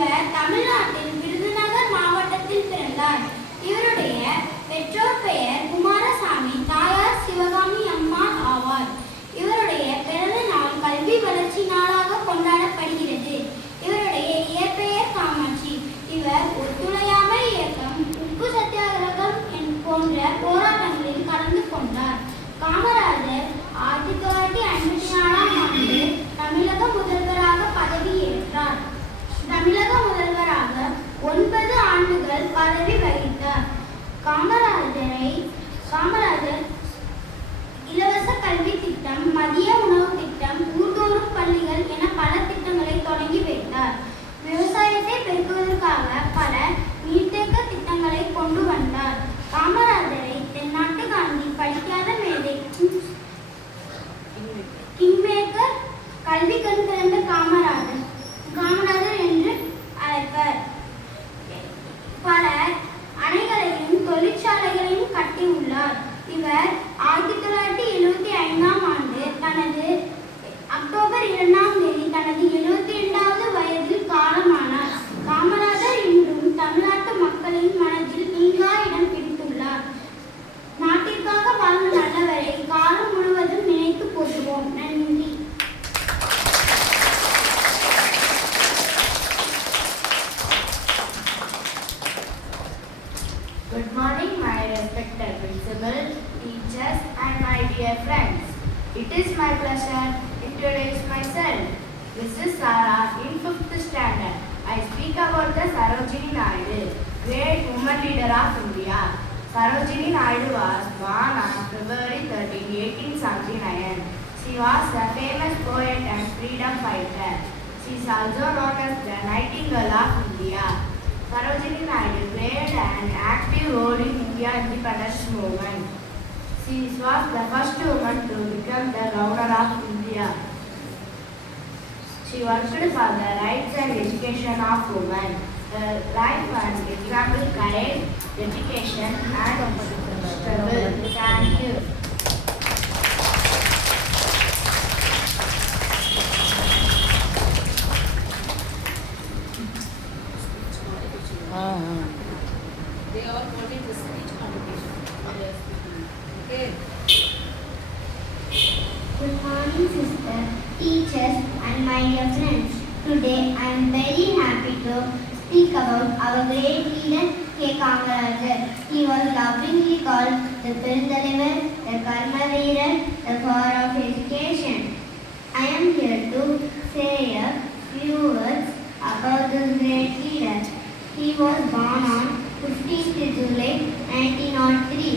இவர் தமிழ்நாட்டில் விருதுநகர் மாவட்டத்தில் பிறந்தார். இவருடைய பெற்றோர் பெயர் குமாரசாமி, தாயார் சிவகாமி அம்மாள் ஆவார். இவருடைய பிறந்த நாள் கல்வி வளர்ச்சி நாளாக கொண்டாடப்படுகிறது. இவருடைய இயற்பெயர் காமாட்சி. இவர் ஒத்துழையாமை இயக்கம், உப்பு சத்தியாகிரகம் போன்ற போராட்டங்களில் கலந்து கொண்டார். காமராஜர் 1954ஆம் ஆண்டு தமிழக முதல்வராக பதவியேற்றார். தமிழக முதல்வராக 9 ஆண்டுகள் பதவி வகித்தார். காமராஜர் இலவச கல்வி திட்டம், மதிய உணவு திட்டம், ஊர்தோறும் பள்ளிகள் என பல திட்டங்களை தொடங்கி வைத்தார். விவசாயத்தை பெருக்குவதற்காக பல நீர்த்தேக்க திட்டங்களை கொண்டு வந்தார். காமராஜரை தென்னாட்டு காந்தி, படிக்காத மேதை, கிங்மேக்கர், கல்வி கண் திறந்த காமராஜர் என்று அழைப்பர். பல அணைகளையும் தொழிற்சாலைகளையும் கட்டியுள்ளார். இவர் 1975ஆம் ஆண்டு தனது அக்டோபர் 2ஆம் தேதி தனது 72வது வயதில் காலமானார். காமராஜர் இன்றும் தமிழ்நாட்டு மக்களின் மனதில் நீங்கா இடம் பிடித்துள்ளார். நாட்டிற்காக வாழ்ந்த நல்லவரை காலம் முழுவதும் நினைத்து போற்றுவோம். நன்றி. Good morning, my respected principal, teachers, and my dear friends. It is my pleasure to introduce myself. This is Sarah in 5th standard. I speak about the Sarojini Naidu, great woman leader of India. Sarojini Naidu was born on February 13, 1879. She was a famous poet and freedom fighter. She is also known as the Nightingale of India. Sarojini Naidu played an active role in India independence movement. She was the first woman to become the governor of India. She worked for the rights and education of women. Her life and example courage, dedication, and struggle. Thank you. They are holding the speech competition. Okay. Good morning, sister, teachers, and my dear friends. Today I am very happy to speak about our great leader K. Kamarajar. He was lovingly called the Perundalevar, the Karmaveerar, the power of education. I am here to say a few words about this great leader. He was born on 15th July 1903